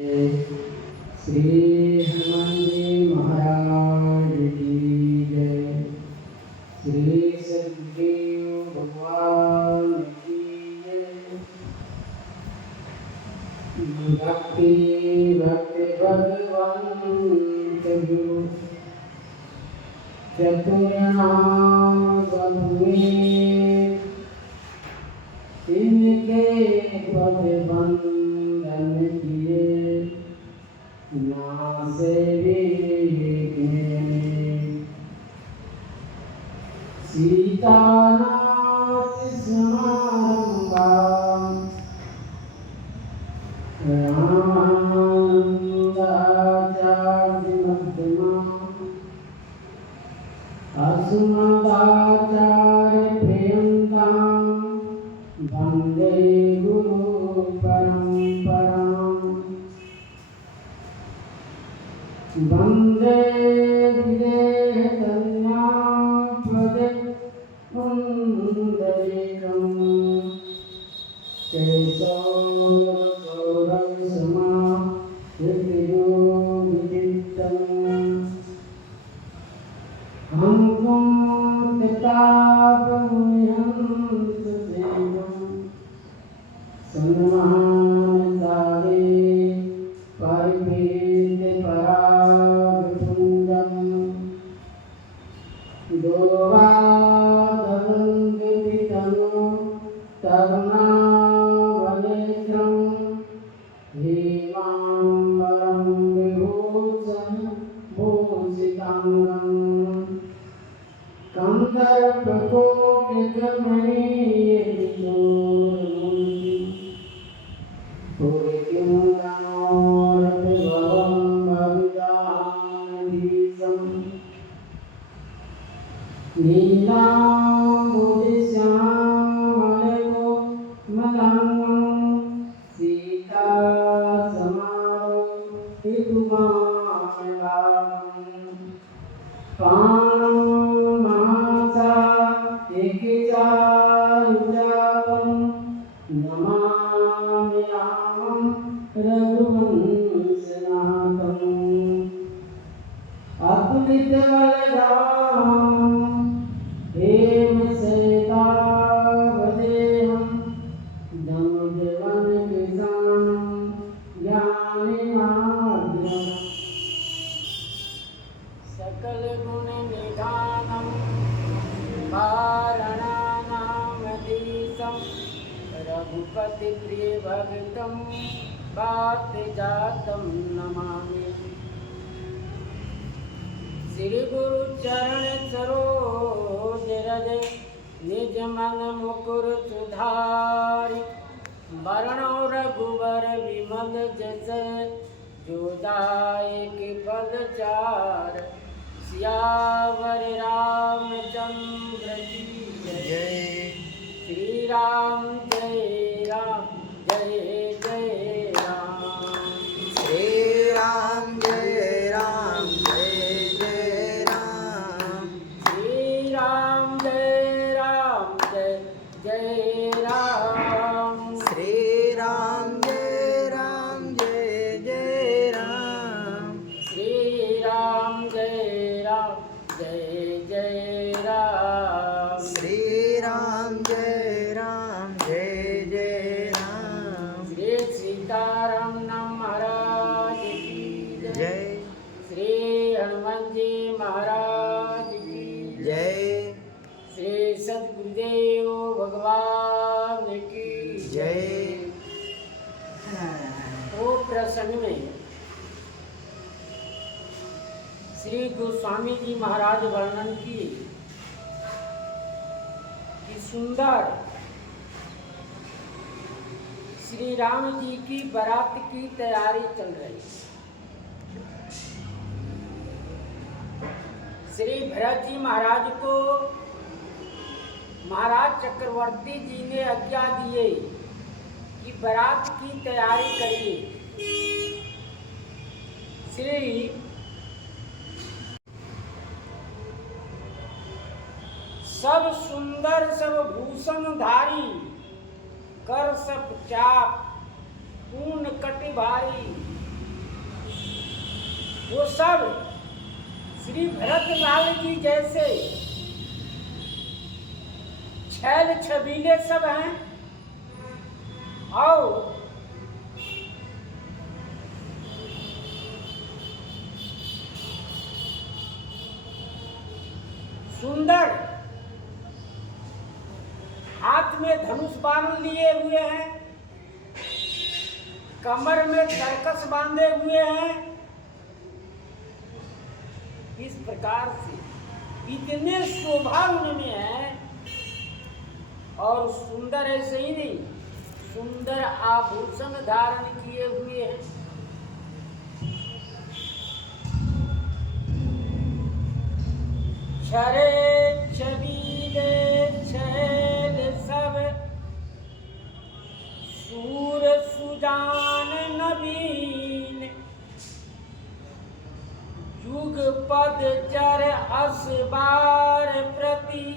श्री हनुमान जी महाराज की जय। श्री सद्गुरु भगवान की जय। भक्ति भक्ति भगवंत गुरु चतुर्नाम बंधुए इनके पद बंधन किए नासे सीतानाथ समारंभा रामानुजाचार्य मध्यमा अस्मदाचार्य प्रियंतां वंदे गुरु परंपरां वंदे विदेहकन्यापदपुण्डरीकं केशवसौरभसमाहृतयोगिचित्तम् हमकुं तापमुहंससेवं सन्मानतारे परिपीतपरागपुञ्जम् दोवादवन्दपितनो तरुणावनेत्रं हेमाम्बरं विभूषण भूषिताङ्गम् सीता समारो पाणमासा एकचारुजापं नमाम्याहं रघुवंशनाथम् अतुलितबलधामं हेमशैतावदेहं दमदमनकृशानं ज्ञानिनाद्यम् सकल गुण निधानं वारणानामधीशं रघुपति प्रिय भक्तं पारिजातं नमामि। श्री गुरु चरण सरोज रज निज मन मुकुर सुधारि वरणो रघुवर विमल जस जो दायक पद चार सियावर रामचंद्र की जय। श्री राम जय राम जय जय राम। श्री राम जय राम जय जय राम। श्री राम जय राम जय जय राम। श्री राम जय राम जय जय राम। श्री राम जय राम जय जय राम। श्री राम जय राम जय जय राम। श्री सीताराम महाराज की जय। जय श्री हनुमान जी महाराज की जय श्री सद्गुरुदेव भगवान की जय। वो प्रसंग में श्री गोस्वामी जी महाराज वर्णन किए कि सुंदर श्री राम जी की बारात की तैयारी चल रही। श्री भरत जी महाराज को महाराज चक्रवर्ती जी ने आज्ञा दिए कि बारात की तैयारी करिए। श्री सब सुंदर सब भूषणधारी कर सब चाप पूर्ण कटि भारी वो सब श्री भरतलाल जी जैसे छैल छबीले सब हैं और सुंदर हाथ में धनुष बाण लिए हुए हैं, कमर में तरकस बांधे हुए हैं। इस प्रकार से इतने शोभा उनमें है और सुंदर ऐसे ही नहीं, सुंदर आभूषण धारण किए हुए हैं। छरे छबीले छैल सब सूर सुजान नवीन, युग पद चर असबार प्रति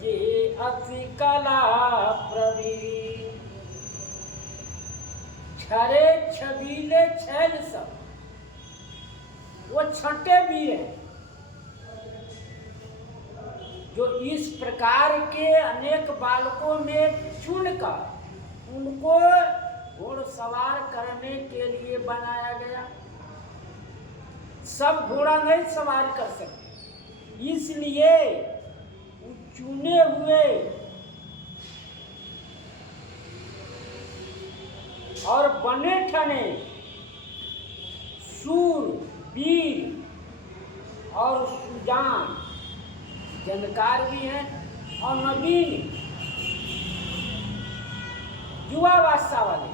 जे अति कला प्रवीण। छरे छबीले छैल सब, वो छठे भी हैं जो इस प्रकार के अनेक बालकों में चुनकर उनको घोड़सवार करने के लिए बनाया गया। सब घोड़ा नहीं सवार कर सकते, इसलिए चुने हुए और बने ठने शूर वीर और सुजान जानकार भी हैं और नवीन युवावस्था वाले,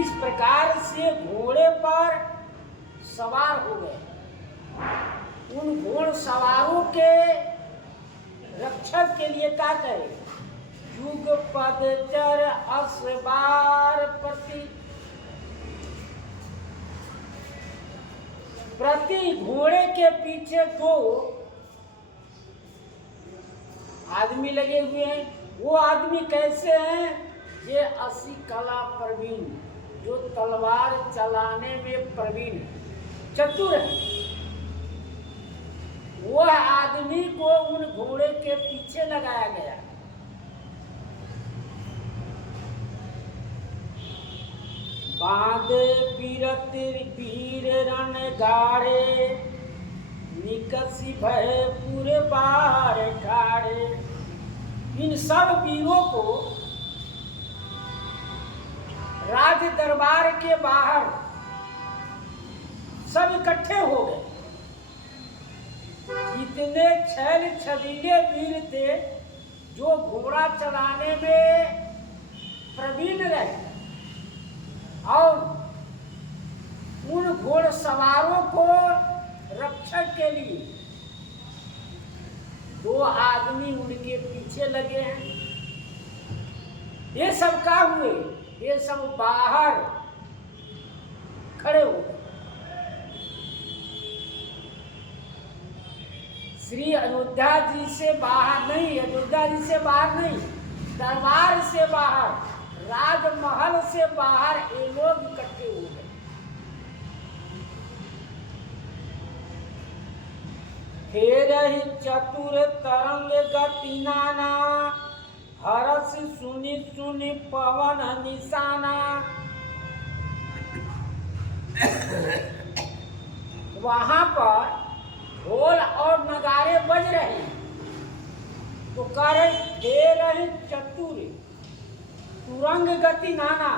इस प्रकार से घोड़े पर सवार हो गए। उन घोड़ सवारों के रक्षक के लिए क्या करें? युग पद चर असबार प्रति घोड़े के पीछे दो आदमी लगे हुए हैं। वो आदमी कैसे हैं? ये असी कला प्रवीण, जो तलवार चलाने में प्रवीण चतुर है। वह आदमी को उन घोड़े के पीछे लगाया गया। बांधे बीरत वीर रण गाड़े, निकसी भय पूरे बार ठाड़े। इन सब वीरों को राज दरबार के बाहर सब इकट्ठे हो गए। जितने छैल छबीले वीर थे जो घोड़ा चलाने में प्रवीण रहे और उन घोड़सवारों को रक्षक के लिए दो आदमी उनके पीछे लगे हैं। ये सब क्या हुए? ये सब बाहर खड़े हो गए। श्री अयोध्या जी से बाहर नहीं, अयोध्या जी से बाहर नहीं, दरबार से बाहर, राजमहल से बाहर ये लोग इकट्ठे हो गए। फेरहि चतुर तरंग गति नाना, हरस सुनि सुनि पवन निशाना। वहां पर ढोल और नगारे बज रहे हैं तो कह रहे फेरहि चतुर तुरंग गति नाना।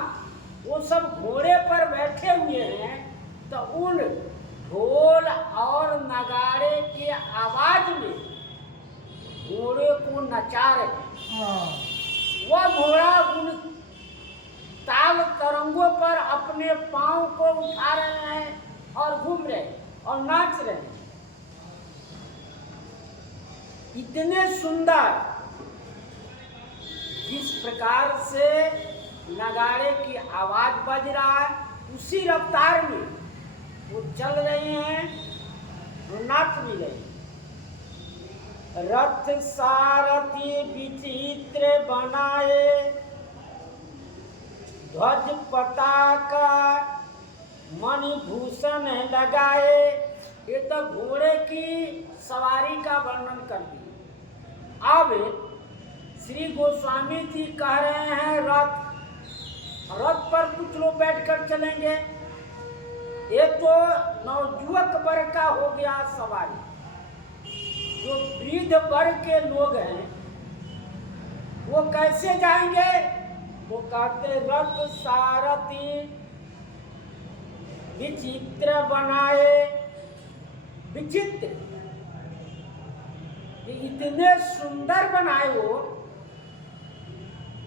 वो सब घोड़े पर बैठे हुए हैं तो उन ढोल और नगाड़े के आवाज में घोड़े को नचा रहे। वह घोड़ा उन ताल तरंगों पर अपने पांव को उठा रहे हैं और घूम रहे और नाच रहे हैं। इतने सुंदर जिस प्रकार से नगाड़े की आवाज बज रहा है उसी रफ्तार में वो चल रहे हैं, वो नाच भी रहे। रथ सारथी विचित्र बनाए, ध्वज पताका मणिभूषण लगाए। ये तो घोड़े की सवारी का वर्णन कर दिया। अब श्री गोस्वामी जी कह रहे हैं रथ पर कुछ लोग बैठकर चलेंगे। ये तो नवयुवक वर्ग का हो गया सवारी। जो वृद्ध वर्ग के लोग हैं वो कैसे जाएंगे? वो कहते रथ सारथी विचित्र बनाए। विचित्र इतने सुंदर बनाए, वो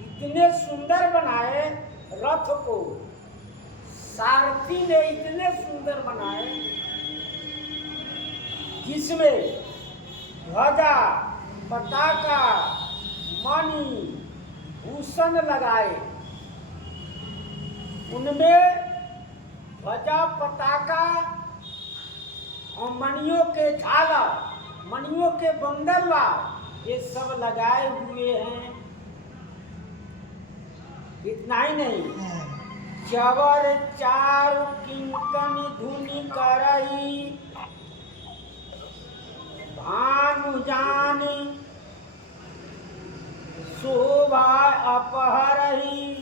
इतने सुंदर बनाए रथ को, सारथी ने इतने सुंदर बनाए जिसमें ध्वजा पताका मणि भूषण लगाए। उनमें ध्वजा पताका और मणियों के झालर, मणियों के बंदरवा, ये सब लगाए हुए हैं। इतना ही नहीं, चवर चारु किंकनी धुनि करई भानु जानी शोभा अपहरही।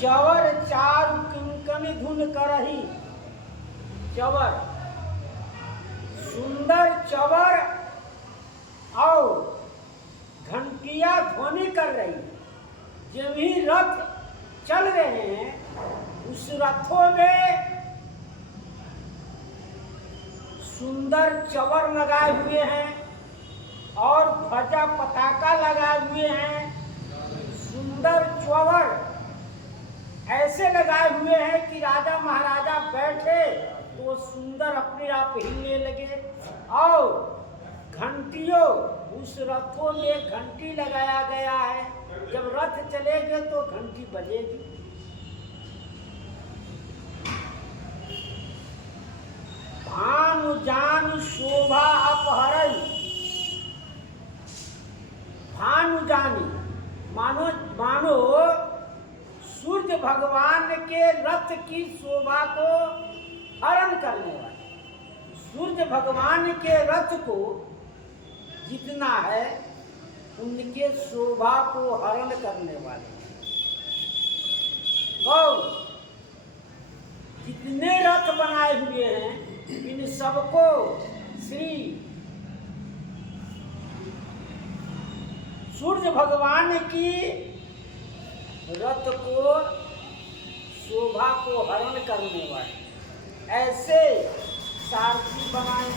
चवर चारु किंकनी धुन करही। चवर सुंदर चवर और घंटियां ध्वनि कर रही। जब भी रथ चल रहे हैं उस रथों में सुंदर चवर लगाए हुए हैं और ध्वजा पताका लगाए हुए हैं। सुंदर चवर ऐसे लगाए हुए हैं कि राजा महाराजा बैठे तो सुंदर अपने आप हिलने लगे। और घंटियों, उस रथों में घंटी लगाया गया है। जब रथ चलेंगे तो घंटी बजेगी। भानु जानु शोभा अपहरई। भानु जानी मानो सूर्य भगवान के रथ की शोभा को हरण करने वाले। सूर्य भगवान के रथ को जितना है उनके शोभा को हरण करने वाले कौन? जितने रथ बनाए हुए हैं इन सबको श्री सूर्य भगवान की रथ को शोभा को हरण करने वाले ऐसे सारथी बनाए।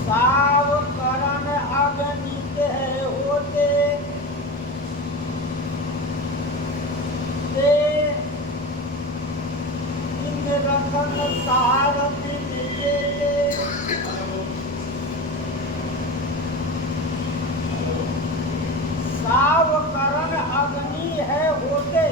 साव करण अगणित है होते ते इन रतन सारथी मिले। साव करण अग्नि है होते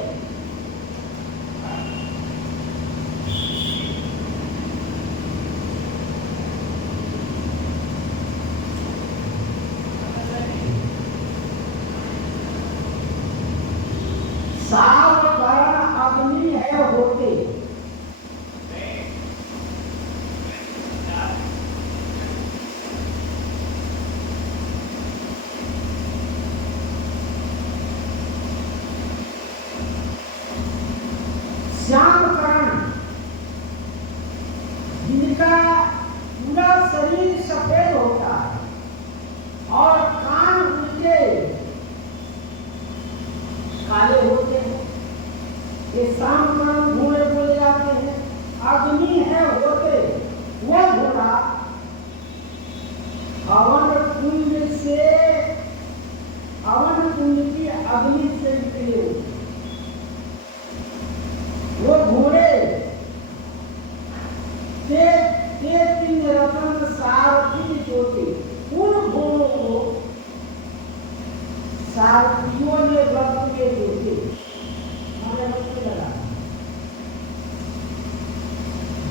साव करण अग्नि है होते। श्याम करण जिनका पूरा शरीर सफेद होता है और कान उनके काले होते हैं, ये श्याम करण घोड़े बोले जाते हैं। अग्नि है होते, वो घोड़ा हवन कुंड से, हवन कुंड की अग्नि से निकले होते। वो घोड़े के तीन रतन सारथी जोते। उन घोड़ों को सारथियों ने रथ में जोते। हमारे बच्चे लगा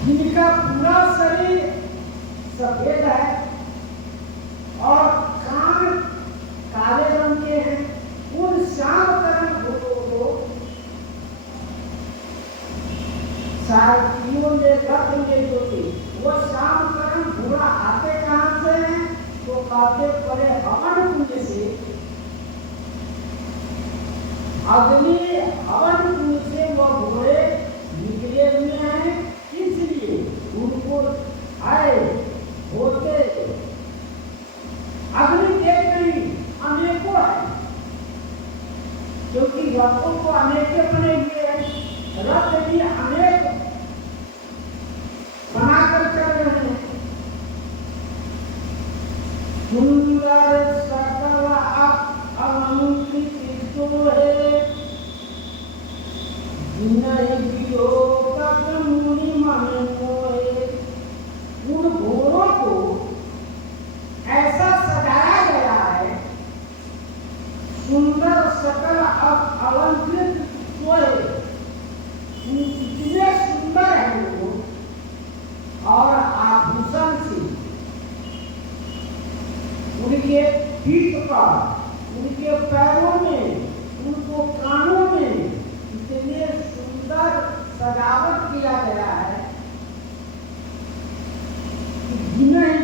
जिनका पूरा शरीर अग्नि हवन कुंड से वह घोड़े निकले हुए हैं, इसलिए उनको आए होते अग्नि देख रही अनेकों है, क्योंकि रथों को अनेक बने हुए हैं, रथ भी अनेक बनाकर चल रहे हैं। सुंदर सकल अलंकृत है, जिन्हें वियोग मुनि मन मोहे। उन घोड़ों को ऐसा सजाया गया है, सुंदर सकल अलंकृत सोए, इतने सुंदर है वो, और आभूषण से उनके पीठ पर, उनके पैरों में, उनको कानों में इतने सुंदर सजावट किया गया है कि जिन्हें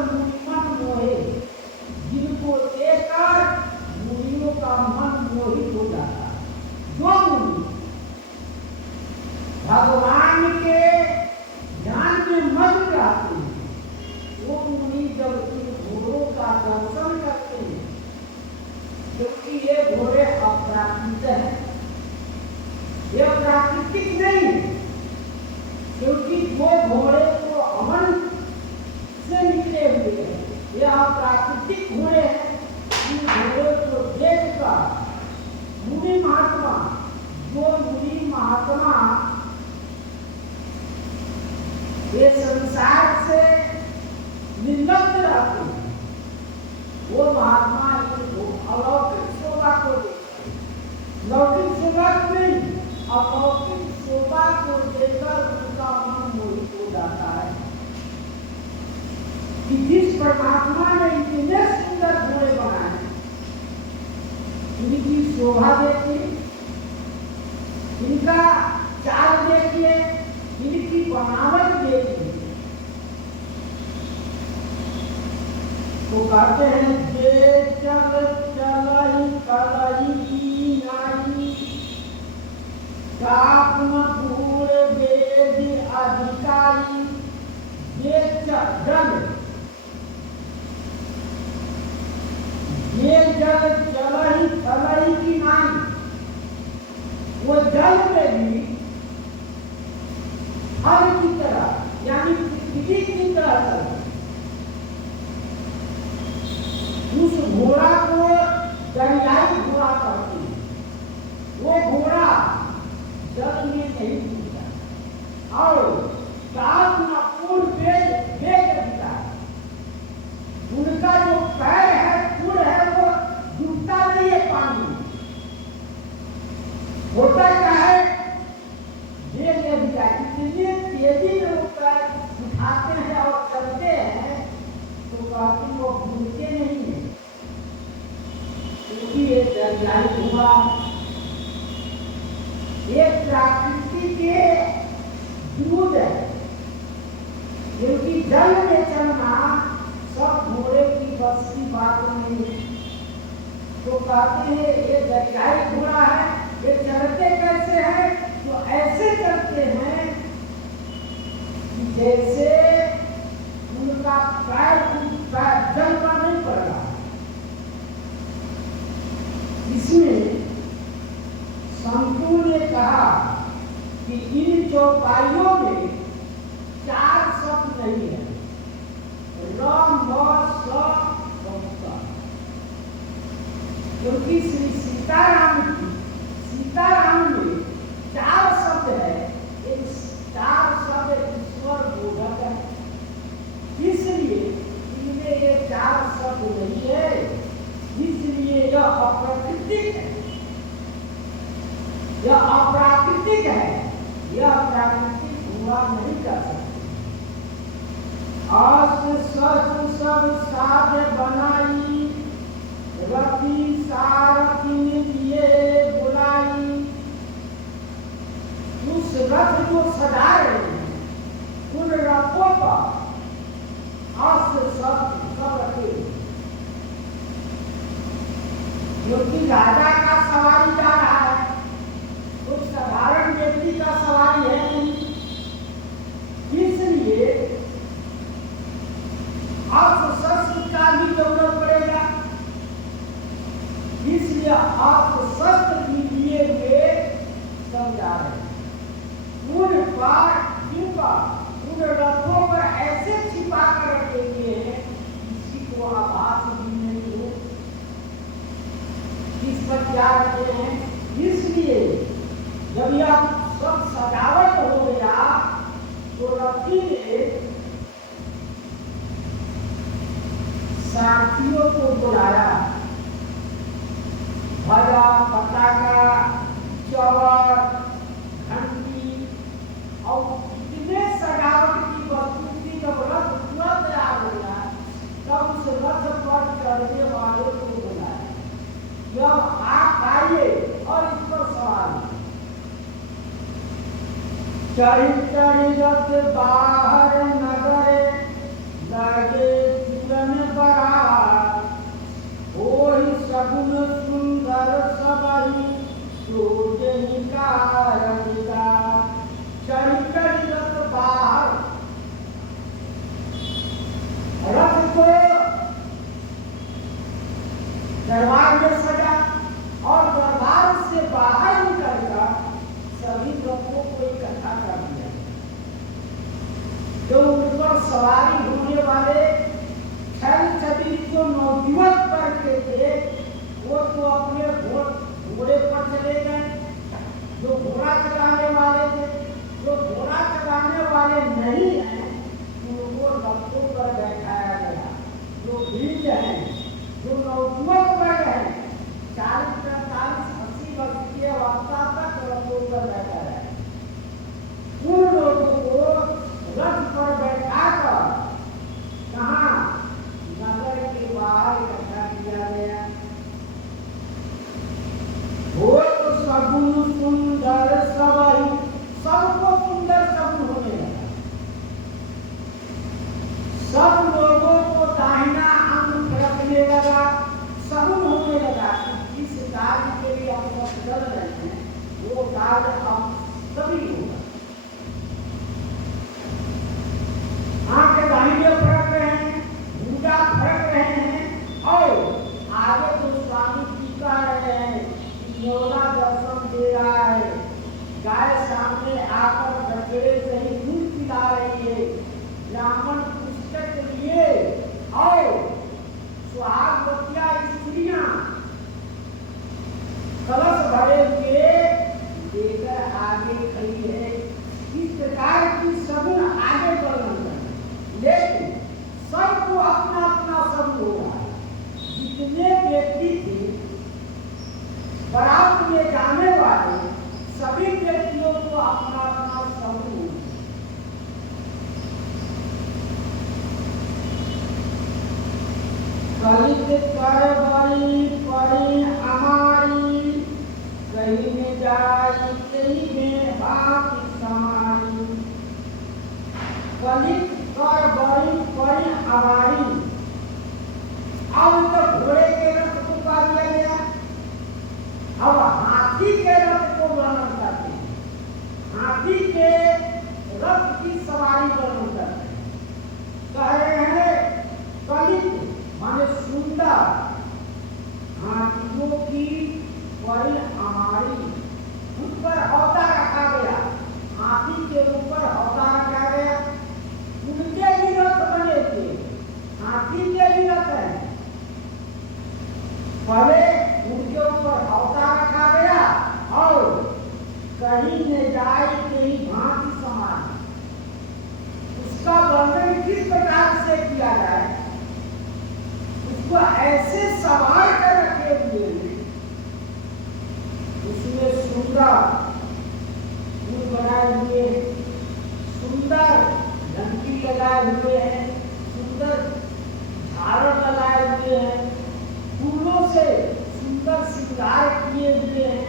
मुनिमन मोहे, जिनको देखकर मुनियों का मन मोहित हो जाता है। जो मुनि भगवान के ध्यान में मग्न रहते हैं, वो मुनि जब इन घोड़ों का दर्शन करते हैं, क्योंकि ये घोड़े अप्राकृत हैं, ये प्राकृतिक नहीं, क्योंकि वो घोड़े तो अमन से निकले हुए हैं, ये अप्राकृतिक घोड़े हैं। इन घोड़े को देखकर मुनि महात्मा, जो मुनि महात्मा ये संसार से निर्लिप्त रहते हैं, वो महात्मा इनको अलौकिक शोभा को देखते हैं। लौकिक शोभा नहीं, अलौकिक शोभा को देखकर उनका मन मोहित हो जाता है कि जिस परमात्मा ने इतने सुंदर घोड़े बनाए, इनकी शोभा देखिए, इनका चाल देखिए, इनकी बनावट देखिए, तो कहते हैं जे चल चलई कलई की नाई, कापन भूल वेद अधिकारी। ये जल चलई कलई की नाई, वो जल में भी हर की तरह, यानी पृथ्वी की तरह चलती। उस घोड़ा को दरियाई घोड़ा कहते हैं, वो घोड़ा जल में नहीं डूबता और पूर्ण वेग दिखता है। उनका जो पैर है, पुर है, वो डूबता नहीं है पानी में। होता क्या है, वेग अधिकारी इतनी तेजी में वो पैर उठाते हैं और चलते हैं, तो कहते वो डूबते नहीं है, क्योंकि ये दरियाई घोड़ा एक प्रकृति के विरुद्ध है, क्योंकि जल में चलना सब घोड़े की बस की बात नहीं। तो कहते हैं ये दरियाई घोड़ा है, ये चलते कैसे हैं, तो ऐसे चलते हैं कि जैसे उनका पैर जल पर नहीं पड़ रहा। इसमें संतों ने कहा कि इन चौपाइयों में 4 शब्द नहीं है, राम क्योंकि श्री सीताराम में 4 शब्द है, इन 4 शब्द ईश्वर बोधक है, इसलिए इनमें ये 4 शब्द नहीं है, इसलिए यह अप्राकृतिक है, यह अप्राकृतिक है, यह प्राकृतिक हुआ नहीं कर सकते। सच सब साध बनाई, रति सारथी दिए बुलाई। उस रथ को सजा रहे हैं, उन रथों पर अस्त्र सब रखे, क्योंकि राजा का सवारी रोज आया, ध्वजा, पताका, चौर, घंटी और इतने सजावट की वस्तु थी। जब रथ पूरा तैयार हो गया तब उस रथ पर चढ़ने वाले को बुलाया, जब आप आइए और इस पर सवार हो। चढ़ी चढ़ी रथ बाहर नगर, लगे चूरन बरार, ओहि सगुन सुंदर सबही, सोजे निकार निगार। चढ़ी चढ़ी रथ बाहर, रथ को दरबार में सजा और दरबार से बाहर निकलकर सभी लोगों को इकट्ठा कर दिया। जो उन पर सवारी होने वाले छल छबीली जो नौजुवक पर के थे, वो तो अपने घोड़े पर चले गए। जो घोड़ा चलाने वाले थे, जो घोड़ा चलाने वाले नहीं हैं, उनको रथों पर बैठाया गया। जो भीड़ है, जो नौजुवक वर्ग है, 40, 45, 80 वर्ष की अवस्था तक रथों पर बैठा है। उन लोगों को रथ पर बैठाकर कहाँ नगर के बाहर इकट्ठा किया गया। वो सगुन सुंदर सबही, सबको सुंदर सगुन होने लगा। सब लोगों को दाहिना अंग फड़कने लगा, सगुन होने लगा कि जिस कार्य के लिए हम लोग चल रहे हैं वो कार्य हम सभी होगा। आंखें दाहिने फड़क रहे हैं, भूजा फड़क रहे हैं और आगे तो स्वामी टीका रहे हैं, न्योला दर्शन दे रहा है। गाय सामने आकर गठड़े से ही दूध पिला रही है। ब्राह्मण पुस्तक लिए और सुहागवतिया स्त्रियां कलश भरे हुए लेकर आगे खड़ी है। इस प्रकार की सगुन आगे बढ़ रही है, लेकिन सबको अपना अपना सगुन हो रहा है। जितने व्यक्ति थे बारात में जाने वाले, सभी व्यक्तियों को अपना अपना सगुन हो। कलित कर बड़ी पड़ी हमारी, कहीं में जाई कहीं में बाकी समारी। कलित कर बड़ी पड़ी हमारी, अब तो घोड़े के रथ को पा दिया गया, अब हाथी के रथ को वर्णन करते हैं। हाथी के रथ की सवारी वर्णन करते हैं। कह रहे हैं कलित माने सुंदर, हाथियों की बड़ी हमारी, उन पर हौदा रखा गया। हाथी के ऊपर हौदा रखा गया। उनके भी रथ बने थे, हाथी के भी रथ है। पहले उनके ऊपर हौदा रखा गया और कहीं न जाए कहीं भांति समान। उसका वर्णन किस प्रकार से किया जाए? उसको ऐसे सवार कर रखे हुए हैं, उसमें सुंदर फूल बनाए हुए, सुंदर घंटी लगाए हुए हैं, सुंदर झालर लगाए हुए हैं, फूलों से सुंदर श्रृंगार किए हुए हैं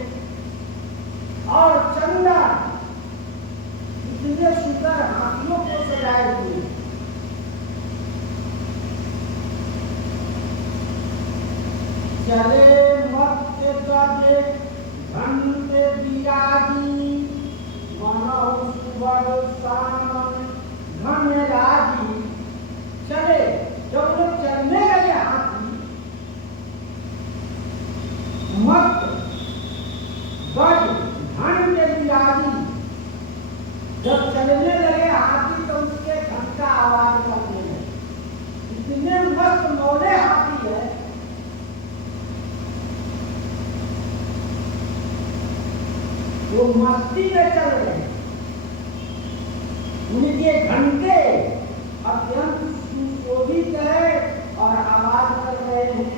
और चंदन इतने सुंदर हाथियों को सजाए हुए हैं। चले मत्स्य तजे घंटे बिराजी, मनौ सुबह सामन घन राजी। चले, जब लोग चलने लगे हाथी, मत गज घंटे बिराजी, जब चलने लगे हाथी तो उसके घंट का आवाज करने लगे। इतने मस्त मौले हाथी है, वो मस्ती में चल रहे हैं। उनके घंटे अत्यंत सुशोभित है और आवाज कर रहे हैं।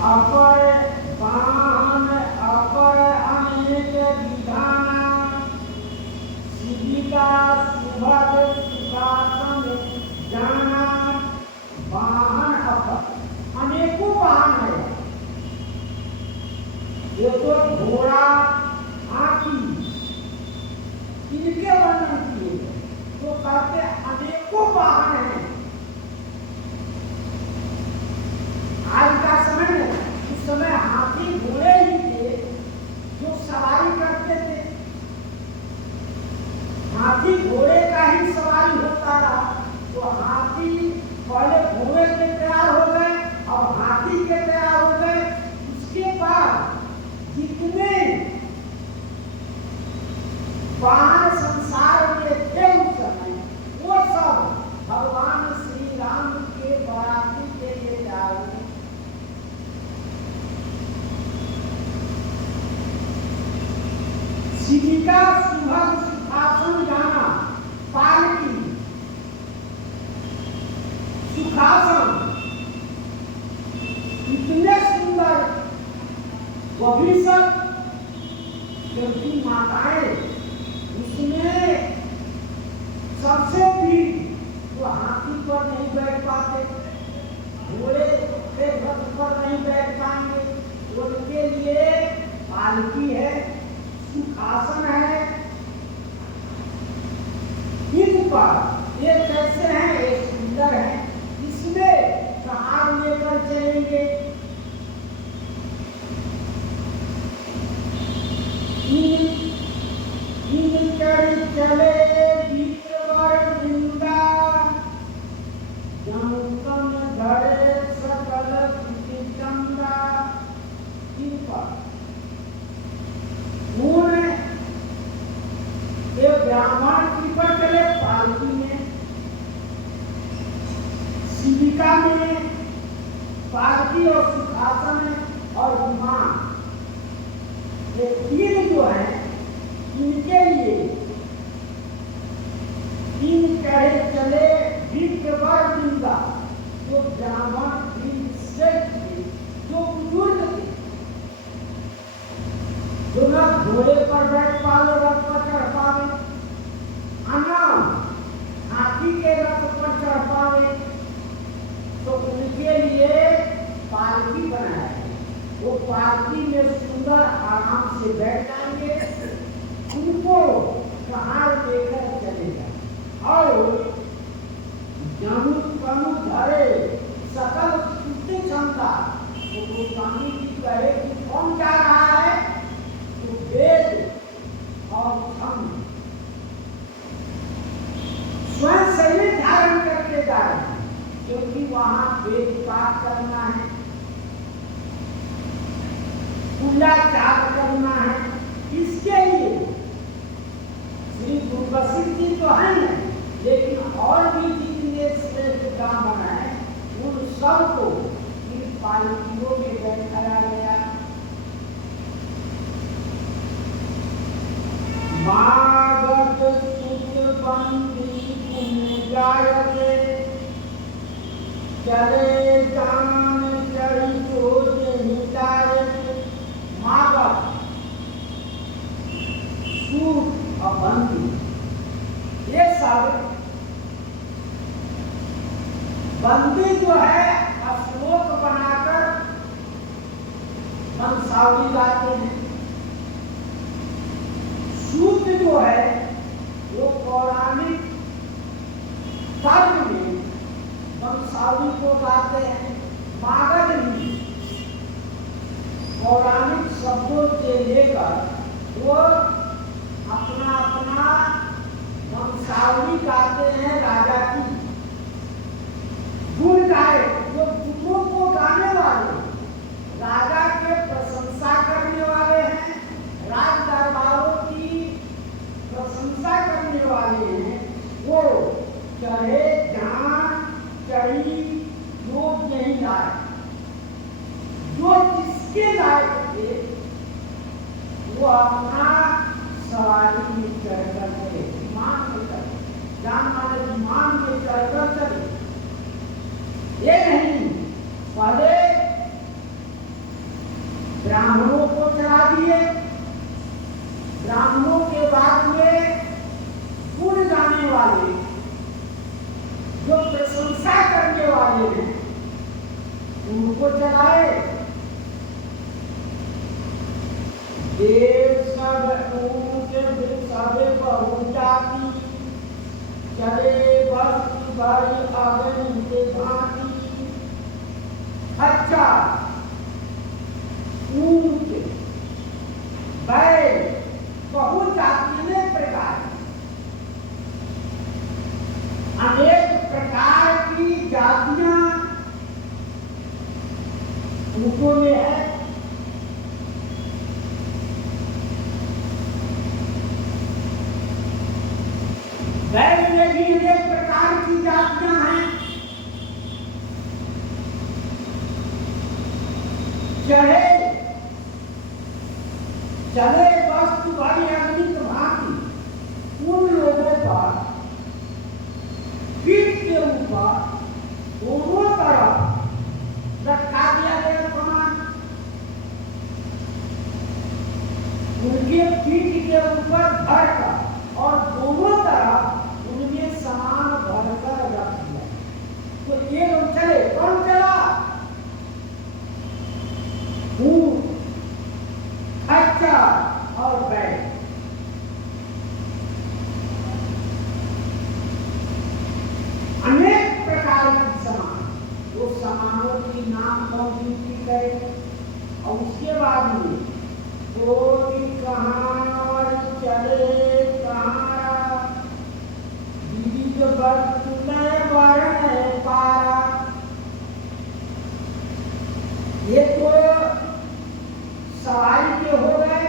अपर वाहन अपर अनेक विधाना शिविका सुभग सुखासन जाना। वाहन अपर अनेकों वाहन है। ये तो घोड़ा हाथी इनके वर्णन किए तो कहते अनेकों वाहन हैं। आज का समय में उस समय हाथी घोड़े ही थे जो सवारी करते थे। हाथी घोड़े का ही सवारी होता रहा तो हाथी पहले घोड़े के तैयार हो गए अब हाथी के तैयार हो गए। उसके बाद जितने वाहन संसार में थे उस समय वो सब भगवान श्री राम के बराती के लिए तैयार हुए। शिविका सुभग सुखासन जाना पालकी सुखासन इतने सुंदर वो भी सब क्योंकि माताएं उसमें सबसे भी वो हाथी पर नहीं बैठ पाते घोड़े के रथ पर नहीं बैठ पाएंगे। उनके लिए पालकी है सुखासन है। इन पर ये कैसे हैं ये सुंदर है। इसमें कहां लेकर चलेंगे। चले बीतवर वृंदा जंतन धरे सकल चंदा। ये ब्राह्मण की पर चले पालकी में शिविका में पालकी और सुखासन में और विमान ये तीन जो है इनके लिए तीन कहे चले विप्रवर वृंदा जो ब्राह्मण श्रेष्ठ थे जो बुजुर्ग थे जो न घोड़े पर बैठ पावे रथ पर चढ़ पावे अनाम हाथी के रथ पर चढ़ पावे तो उनके लिए पालकी बनाया है। वो पालकी में सुंदर आराम से बैठ जाएंगे। उनको कहां लेकर चलेगा और जनु कनु धरे सकल स्तुति क्षमता तो गोस्वामी जी कहे कि कौन जा रहा है तो वेद और छंद स्वयं शरीर धारण करके जा रहे हैं क्योंकि वहां वेद पाठ करना है पूजा जाप करना है। इसके लिए श्री गुरु वशिष्ठ जी तो है लेकिन और भी जितने श्रेष्ठ ब्राह्मण हैं उन सबको इन पालकियों में बैठाया गया। मागध सुत बंदी पुण्य जायते चले जान चढ़ी सोच हिदायत। मागध सूत और बंदी ये सब बंदी जो है श्लोक बनाकर वंशावली गाते हैं। सूत जो है वो पौराणिक काव्य में वंशावली को गाते हैं। मागध भी पौराणिक शब्दों से लेकर वो अपना अपना वंशावली गाते हैं राजा की गुण गाए जो गुणों को गाने वाले राजा के प्रशंसा करने वाले हैं राज दरबारों की प्रशंसा करने वाले हैं। वो चढ़े जान चढ़ी लोग नहीं लाए जो जिसके लायक थे वो अपना सवारी में चढ़कर चले विमान में चले जान वाले विमान में चढ़कर चले। ये नहीं पहले दिए। ब्राह्मणों के बाद में गुण गाने वाले, जो प्रशंसा करने वाले हैं, उनको जलाए। देव सब ऊंचे सबे बहु जाति, चले वस्तु बारी आगन के भांति। अच्छा, ऊंट, बैल, बहु जाति में प्रकार, अनेक प्रकार की जातियां ऊंटों में है। बैल में भी अनेक प्रकार की जातियां हैं। चले वस्तु वाली अग्नि भांति, उन लोगों पर पीठ के ऊपर दोनों तरफ रखा दिया गया सामान। उनके पीठ के ऊपर भरकर और दोनों तरफ उनमें सामान भरकर रख दिया। तो ये लोग चले, कौन चला? ऊंट, खच्चर और बैल। अनेक प्रकार के सामान, वो सामानों की नाम कौन गिनती करे। और उसके बाद में कोई कहाँ चले कहाँ, विविध वस्तु में वर्ण पारा। ये तो सवारी के हो गए।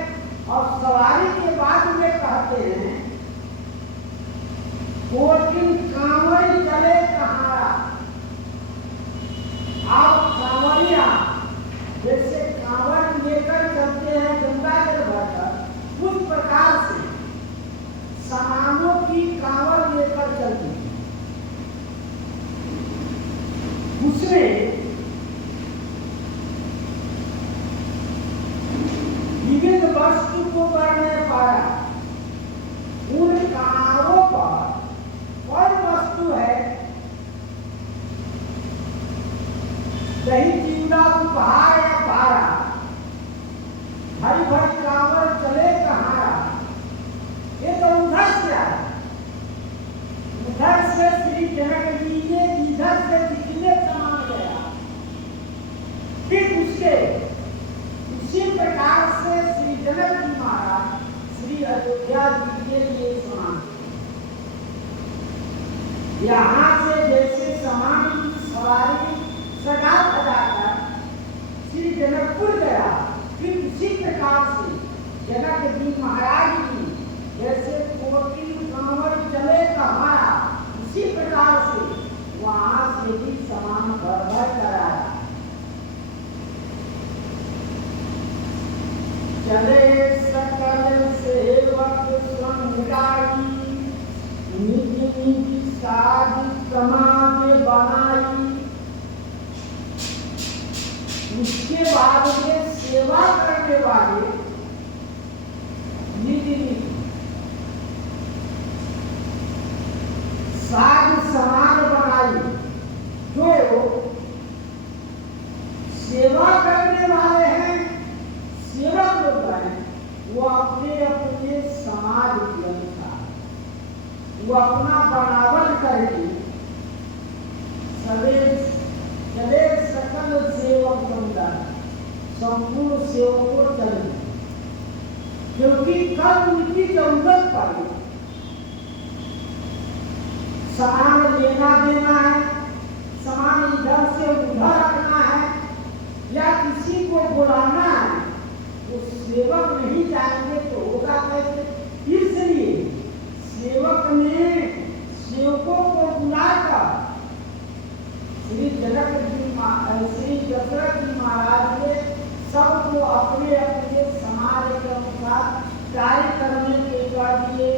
और सवारी के बाद में कहते हैं कोटिन कांवड़ चले कहारा। आप कांवड़िया जैसे कांवड़ लेकर चलते हैं गंगा जल भरकर, उस प्रकार से सामानों की कांवड़ लेकर चलती है। उसमें विविध वस्तु को करने पाया। उन कांवड़ों पर कौन वस्तु है? दही चिवड़ा उपहार या पारा। भरी भरी कांवड़ चले कहारा। ये तो उधर से आया, उधर से श्री जनक जी ने इधर से दिखने समान गया। फिर उसके उसी प्रकार से श्री जनक जी महाराज श्री अयोध्या जी के लिए समान। यहाँ से जैसे समान की सवारी सजा सजाकर श्री जनकपुर गया, फिर उसी प्रकार से जनक जी महाराज जी जैसे कोटिन कांवड़ चले कहारा, उसी प्रकार से वहां से भी समान भर भर कराया। चले सकल सेवक संगाई, निज निज साध समाज बनाई। उसके बाद में सेवा करने वाले निज निज साध समाज बनाई। जो सेवा करने वाले हैं, सेवक लोग हैं, वो अपने अपने समाज के अनुसार वो अपना बनावट करके चले सकल सेवक समुदाय, संपूर्ण सेवकों चले। क्योंकि कल उनकी जरूरत पड़े, सामान लेना देना है, सामान इधर से उधर रखना है, या किसी को बुलाना है, तो सेवक नहीं जाएंगे तो होगा कैसे? इसलिए सेवक ने सेवकों को बुलाकर श्री दशरथ जी महाराज ने सबको अपने अपने समाज के अनुसार कार्य करने के बाद दिए।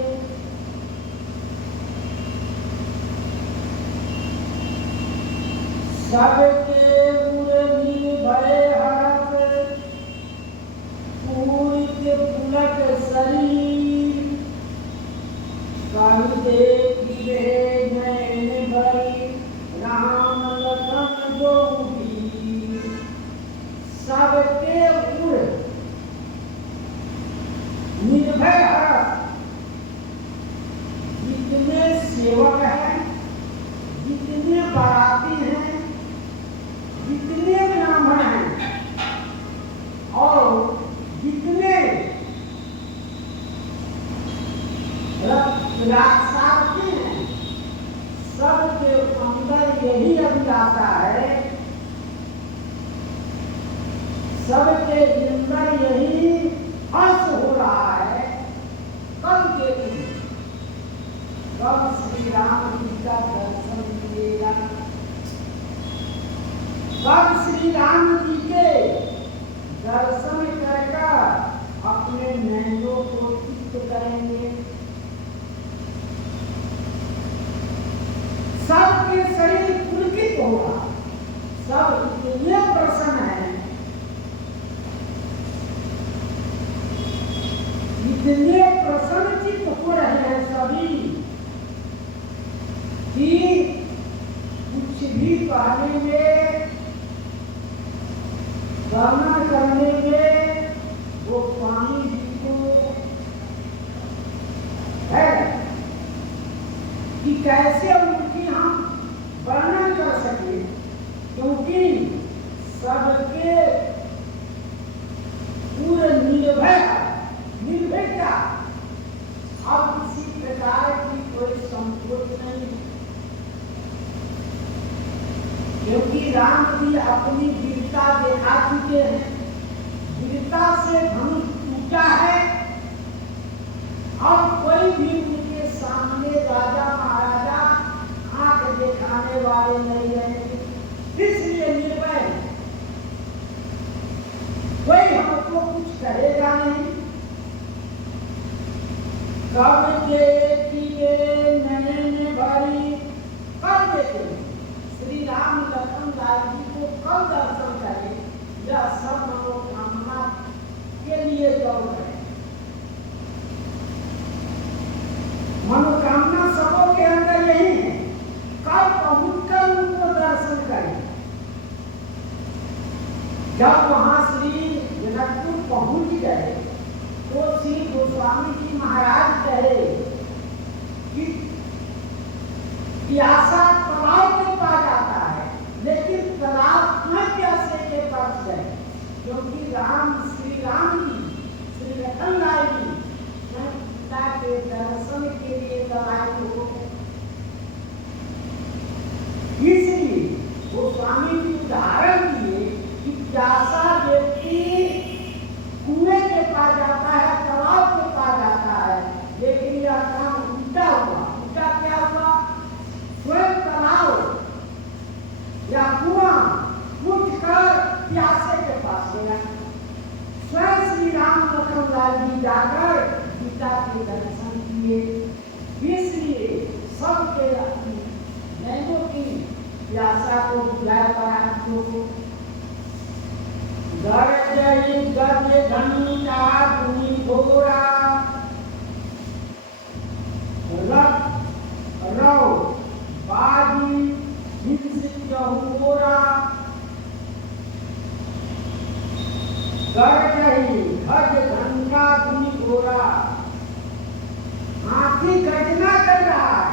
सबके पूरे भय हरत पूरी जितने ब्राह्मण हैं और जितने राक्षसी हैं, सबके अंदर यही अभिलाषा है, सबके अंदर यही हर्ष हो रहा है कब के दिन, कब श्री राम जी का दर्शन मिलेगा, कब श्री राम जी के दर्शन कर अपने नैनों को चित्त करेंगे। सबके शरीर पुलकित होगा, सब इतने प्रसन्न है, इतने प्रसन्नचित्त हो रहे हैं सभी कि कुछ भी कहने में, वर्णन करने में वो स्वामी जी को है कि कैसे उनकी हम वर्णन कर सके, क्योंकि सबके पूरे निर्भयता, अब किसी प्रकार की कोई संकोच नहीं, क्योंकि राम जी अपनी वीरता दिखा चुके हैं, वीरता से धनुष टूटा है, अब कोई भी उनके सामने राजा महाराजा आंख दिखाने वाले नहीं रहेंगे, इसलिए निर्भय, कोई हमको कुछ कहेगा नहीं। कब के नैन भरी कर देते श्री राम लखन लाल जी को कब दर्शन करें, यह सब मनोकामना के लिए दौड़ रहे, मनोकामना सबों के अंदर यही है, कब पहुंचकर उनको दर्शन करें। जब वहां श्री जनकपुर पहुंच गए तो श्री गोस्वामी जी महाराज कहे कि प्यासा तालाब के पास जाता है, लेकिन तालाब न प्यासे के पास गए, क्योंकि श्री राम जी, श्री लखन लाल जी पिता के दर्शन के लिए गवाए हो, इसलिए गोस्वामी जी उदाहरण दिए कि प्यासा व्यक्ति कुएं के पास जाता है, तालाब के पास जाता है, लेकिन यह काम उल्टा हुआ। उल्टा क्या हुआ? स्वयं तालाब या कुआं उठकर प्यासे के पास गया, स्वयं श्री राम लखन लाल जी जाकर पिता के दर्शन किए, इसलिए सबके नैनों की प्यासा को बुझा पाया। गरजई गज घंटा धुनि घोरा, रौ बाजी हिंसित चहुरा, गरजई गज घंटा धुनि घोरा, हाथी गर्जना कर रहा है,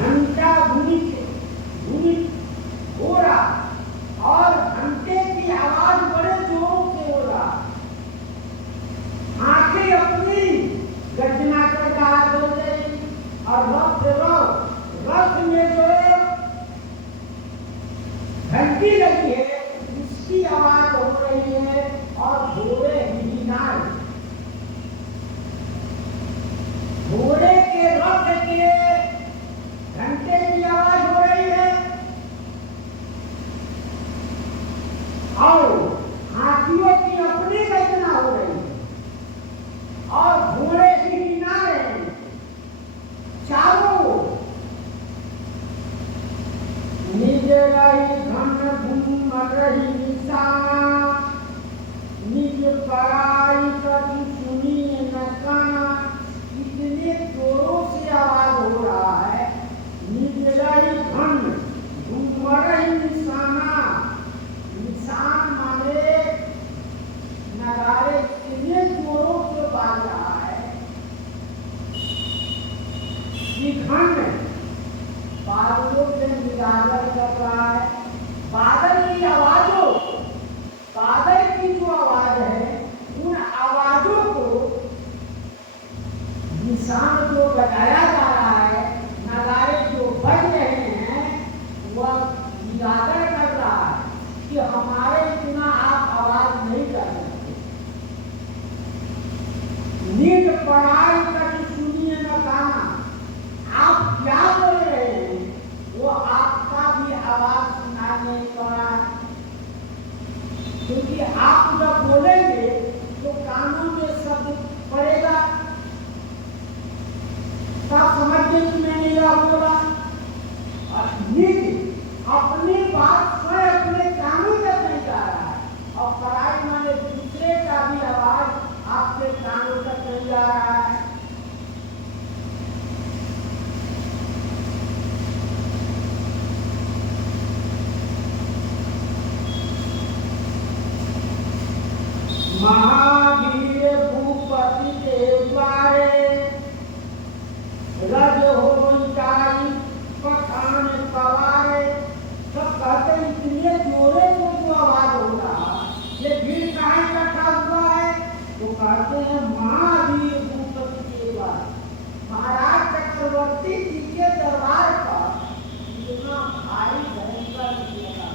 घंटा धुनि हो रहा और घंटे की आवाज बड़े जोरों से हो रहा, आंखें अपनी गर्जना कर रहा बोल रही, और रथ में जो घंटी लगी है उसकी आवाज हो रही है, और घोड़े हिनाए, घोड़े के रथ के घंटे की आवाज हो रही है, और हाथियों की अपनी गर्जना हो रही है, और घोड़े हिना रहे हैं चारों। निज रही घन घूम रही निशाना, निज पराई कछु सुनिए न काना, इतने जोरों से आवाज हो रहा है। निज रही घन घूम रही निशाना, निशान माने नगारे इतने जोरों से बाज रहा है कि घन बादलों से उजागर कर रहा है। बादल की आवाजों, बादल की जो आवाज है, उन आवाजों को निशान जो बजाया जा रहा है, नगाड़े जो बज रहे हैं, वह उजागर कर रहा है कि हमारे बिना आप आवाज नहीं कर सकते। नींद पड़ाई कर सुनिए न गाना, आप क्या बोल रहे हैं वो आपका भी आवाज सुनाई नहीं पड़ा, क्योंकि आप जब बोलेंगे तो कानों में शब्द पड़ेगा, तब समझिए कि मैंने यह बोला। नींद अपनी बात स्वयं अपने कानों तक नहीं जा रहा है, और पराई माने दूसरे का भी आवाज आपके कानों तक नहीं जा रहा है। महावीर भूपति के द्वारे रज हो जाई पठान पवारे। सब कहते इतने जोरे से जो आवाज हो रहा, ये भीड़ कहाँ इकट्ठा हुआ है? तो कहते हैं महावीर भूपति के द्वारे, महाराज चक्रवर्ती जी के दरबार पर इतना भारी भयंकर लगा।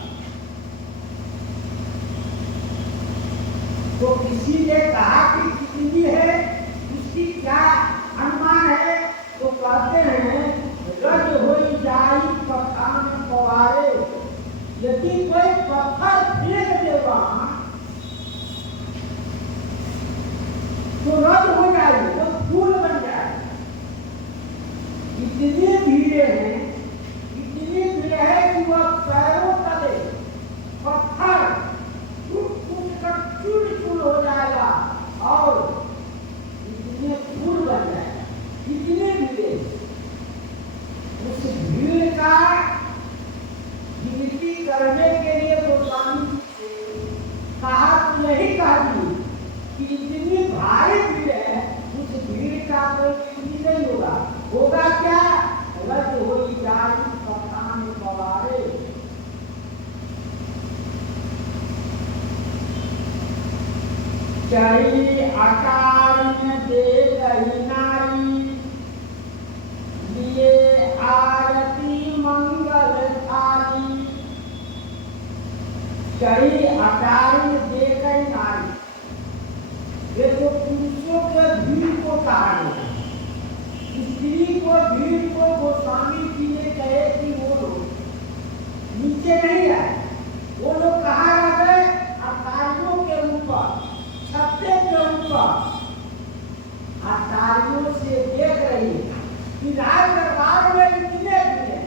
तो किसी ने कहा कि कितनी है, उसकी क्या अनुमान है? तो कहते हैं रज हो जाई पठान पवारे। यदि कोई पत्थर फेंक दे वहां तो रज हो जाएगी, वो फूल बन जाए। इतनी भीड़े हैं, इतनी भीड़ है कि वह पैरों तले पत्थर टूट टूट कर चूर चूर हो जाएगा और इतने फूल बन जाएगा। इतनी भीड़े, उस भीड़ का गिनती करने के लिए गोस्वामी जी से कहा, तो यही कहा कि इतनी भारी भीड़ है, उस भीड़ का कोई गिनती नहीं होगा। होगा क्या? रज हो जाई पठान पवारे। चढ़ी आकार में दे गई नारी, लिए आरती मंगल थाली। चढ़ी आकार में दे गई नारी, ये तो पुरुषों के भीड़ को कहा गया। स्त्री को भीड़ को गोस्वामी जी ने कहे कि वो लोग नीचे नहीं आए, वो लोग कहाँ आ गए? अटारियों के ऊपर, छत्ते के ऊपर अटारियों से देख रही है कि राज दरबार में इतने भी हैं।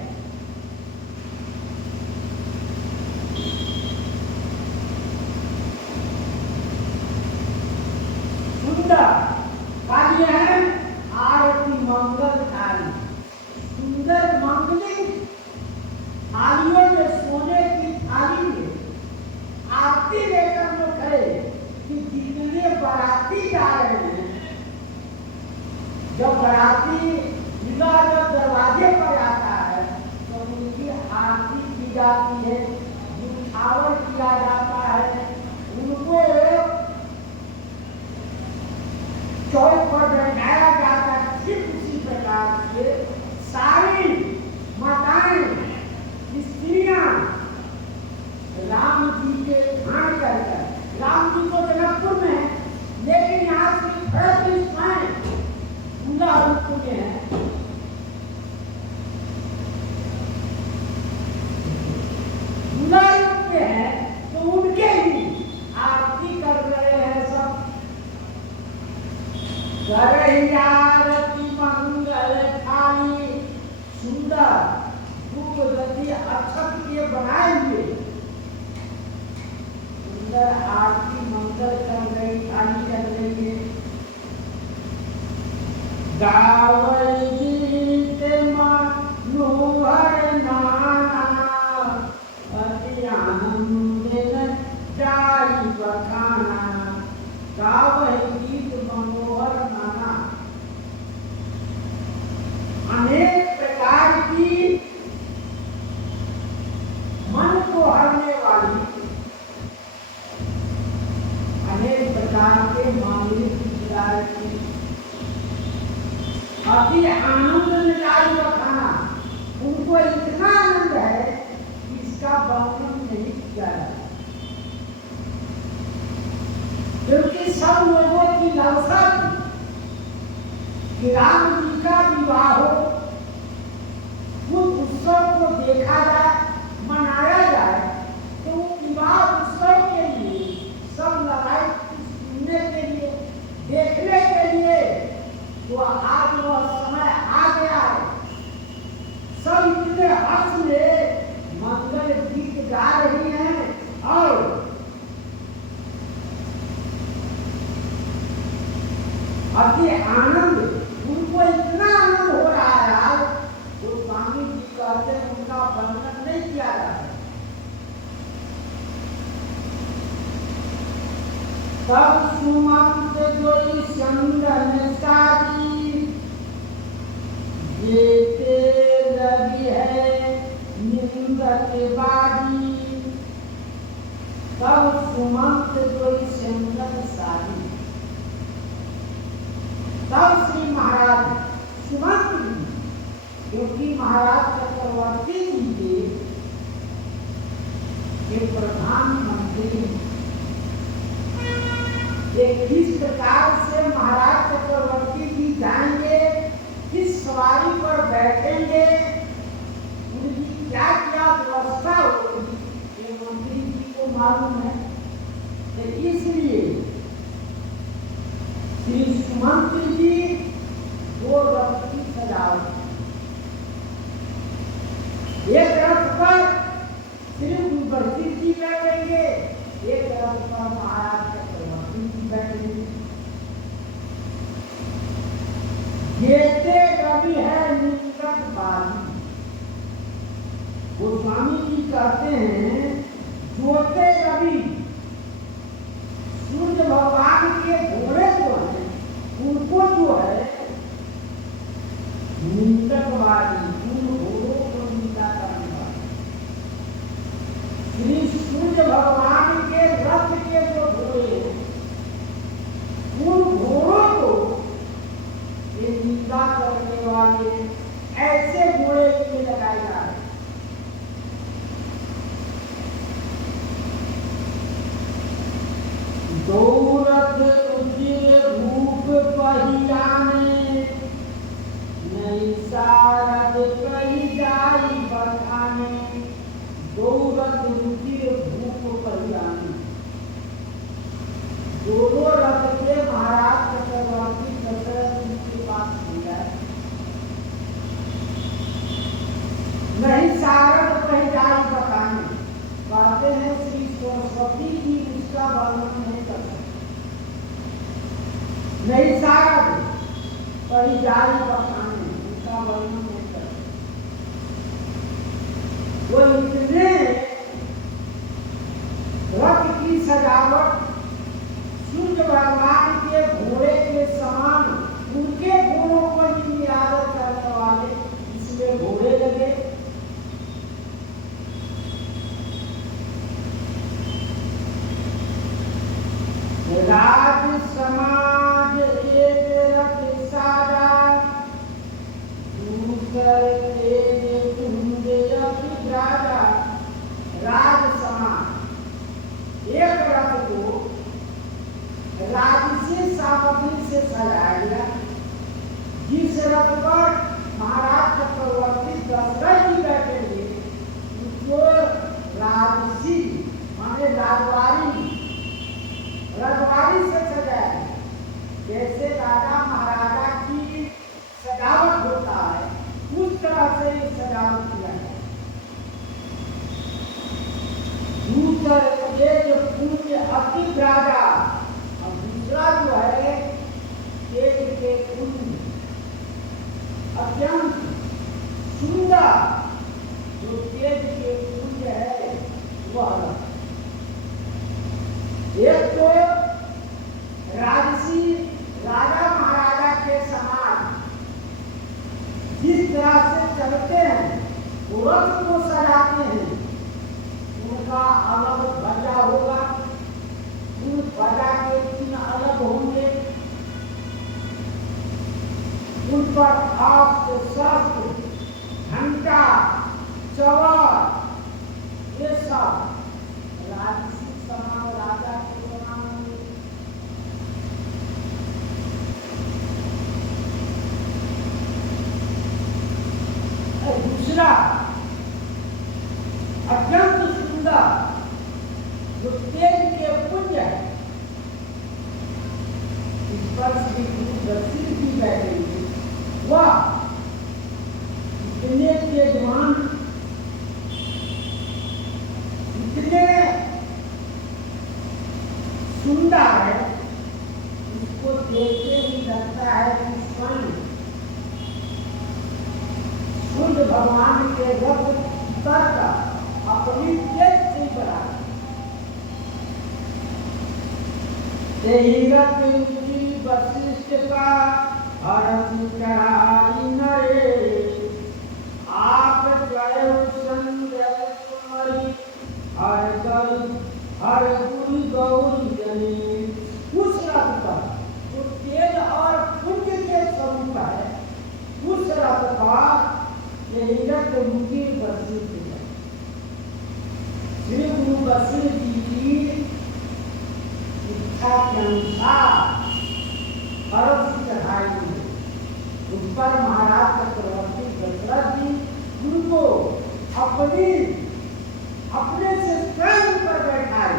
सुंदर कार्य है आरती मंगल थाली, सुंदर मंगली थालियों में, सोने की थाली में आरती लेकर जो खड़े कि जितने बाराती जा रहे हैं, जब बाराती विवाह जब दरवाजे पर आता है तो उनकी आरती की जाती है, उठावर किया जाता है, उनको चौक पर बैठाया जाता है। ठीक उसी प्रकार से सारी माताएं, स्त्रियां राम जी के ध्यान करकर, राम जी को जनकपुर में, लेकिन यहाँ से 35 मायने दूल्हा रूप में है। दूल्हा रूप में है तो उनके ही आरती कर रहे हैं सब। आरती मंगल थाली, सुंदर धूप गति अक्षत के बनाए हुए सुंदर आरती मंगल चल रही, थाली चल रही है। गावई गीत मनोहर नाना, अति आनंद जाई बखाना। गावई गीत मनोहर नाना, अनेक प्रकार की इतना आनंद है कि इसका वर्णन नहीं किया जाता, क्योंकि सब लोगों की लालसा थी कि राम जी का विवाह हो, उस उत्सव को देखा जाए, मनाया जाए। तो विवाह उत्सव के लिए सब लड़ाई सुनने के लिए, देखने के लिए, तो आज वह समय आ गया है। सब इतने हर्ष में मंगल गीत गा रही हैं और अति आनंद, उनको इतना आनंद हो रहा है आज, जो स्वामी जी कहते हैं उनका वर्णन नहीं किया जाता। तब सुमंत जोई चंदन सारी, जेते लगी है निंद के बारी। तब सुमंत जोई चंदन सारी, तब श्री महाराज सुमंत जी, क्योंकि महाराज चक्रवर्ती जी के प्रधानमंत्री, किस प्रकार से महाराज चक्रवर्ती जी जाएंगे, किस सवारी पर बैठेंगे, उनकी क्या क्या व्यवस्था होगी, ये मंत्री जी को मालूम है। तो इसलिए श्री सुमंत जी दो रथ की सजावट, एक रथ पर श्री वशिष्ठ जी बैठेंगे, एक रथ पर महाराज चक्रवर्ती जी बैठेंगे। जेते कवि है निकट बाली, गोस्वामी जी कहते हैं जोते कवि सूर्य भगवान के घोड़े जो है, उनको जो है निंदकवादी, उन घोड़ों को निंदा करने वाले, श्री सूर्य भगवान के रथ के जो घोड़े, उन घोड़ों को ये निंदा करने वाले ऐसे घोड़े लिए लगाए जा रहे। दौरथ उजिर भूप पहियाने, नई सारद कही जाई बखाने। दौरथ उजिर भूप पहियाने, दोनों रथ के महाराज चक्रवर्ती दशरथ जी के पास मिला है। नहीं सारद कही जाई बखाने, कहते हैं श्री सरस्वती जी उसका वर्णन नहीं कर सकते। नहीं सारद कही जाई बखाने, उसका वर्णन नहीं कर सकते। वो इतने रथ की सजावट सूर्य भगवान के घोड़े के समान, उनके घोड़ों को ही निरादर करने वाले इसमें घोड़े लगे। राज समाज एक रथ साजा, दूसरे तेज कुंज राजा। राज समाज एक रथ को राजसी सामग्री से सजाया गया, जिस रथ पर महाराज चक्रवर्ती दशरथ जी बैठेंगे, उसको राजसी माने रजवाड़ी से सजाया। जैसे राजा महाराजा की सजावट होता है, उस तरह से ही सजावट किया है। दूसरा तेज पुण्य अति राजा, और दूसरा जो है तेज के पुण्य अत्यंत सुंदर, जो तेज के पुण्य है वह एक तो राजसी राजा महाराजा के समान जिस तरह से चलते हैं, रथ को सजाते हैं, उनका अलग ध्वजा होगा, उन ध्वजा के चिन्ह अलग होंगे, उन पर अस्त्र शस्त्र घंटा सवार ये सब राजसी समाज राजा के बनाने। दूसरा अत्यंत सुंदर जो तेज के पुंज है, इस पर श्री गुरु दक्षिण की बैठे वह इतने तेजवान, इतने सुंदर है, इसको देखते ही लगता है कि स्वयं सूर्य भगवान के रथ तक अपनी तेज से बढ़ा रथ ऊंची वशिष्ठ का हरति चढ़ाई नरे, आप जय संजय कुमारी हर गुरु गौरी जनी। उस रथ पर जो तेज और पुण्य के स्वरूप है, उस रथ पर यही रथ ऊंची वशिष्ठ है। श्री गुरु वशिष्ठ जी की इच्छा के अनुसार हरस चढ़ाई हुई। उस पर महाराज चक्रवर्ती दशरथ जी गुरु को अपने से स्वयं पर बैठाए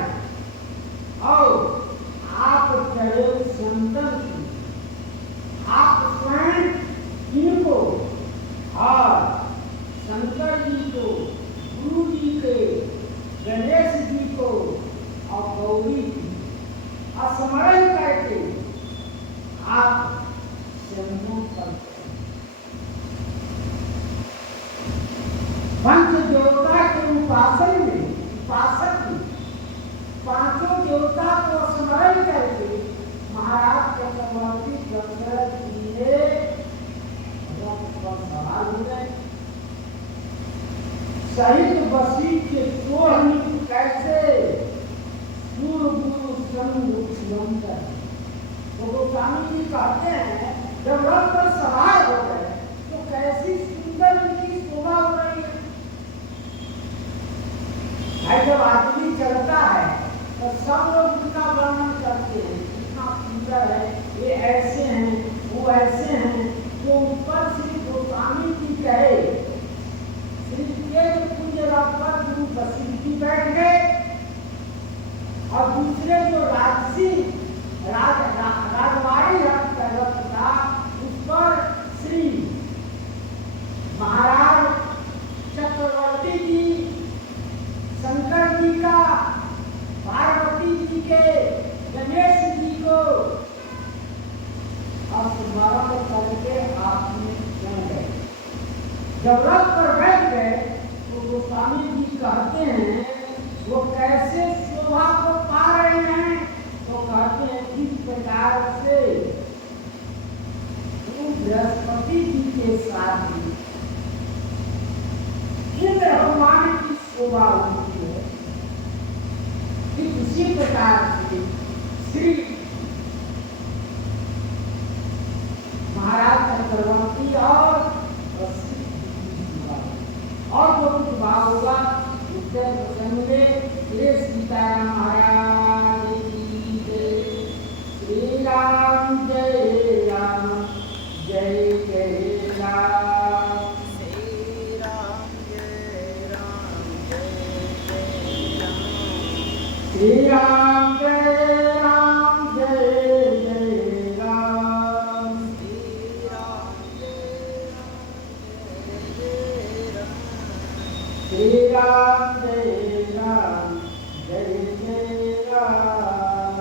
और आप चढ़े संतन की, आप स्वयं इनको और शंकर जी को, गुरु जी के, गणेश जी को और गौरी जी स्मरण करके आप सम्मोहन करते हैं। पंच देवता के उपासक में पांचों देवता को स्मरण करके महाराज चक्रवर्ती दशरथ जी ने रथ पर सवार हुए। सहित वशिष्ठ के सोहनी कैसे तो गोस्वामी जी कहते हैं जब रथ पर सवार हो गए तो कैसी सुंदर उनकी शोभा हो रही है। जब आदमी चलता है तो सब लोग उनका वर्णन करते हैं, कितना सुंदर है, ये ऐसे हैं, वो ऐसे हैं। तो ऊपर श्री गोस्वामी जी कहे श्री तेज पुंज रथ पर गुरु वशिष्ठ जी बैठ गए और दूसरे जो राजवाड़ी रथ था उस पर श्री महाराज चक्रवर्ती जी, शंकर जी का, पार्वती जी के, गणेश जी को स्मरण करके आपने चल गए। जब रथ पर बैठ गए तो गोस्वामी जी कहते हैं वो कैसे शोभा को पा रहे हैं, तो कहते हैं किस प्रकार से बृहस्पति जी के साथ इंद्र भगवान की शोभा होती है, ठीक उसी प्रकार से श्री महाराज चक्रवर्ती और जो कुछ भाव होगा उसके प्रसंग में श्री सीताराम महाराज की जय। श्री राम जय राम जय जय राम। श्री राम जय राम जय जय राम। श्री राम जय राम जय जय राम। श्री राम जय राम जय जय राम।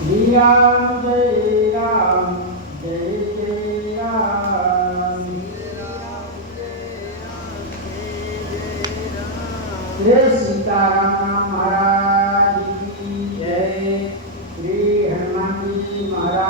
श्री राम जय राम जय जय राम। श्री राम जय राम जय जय राम। जय सीताराम महाराज की जय। श्री हनुमान जी महाराज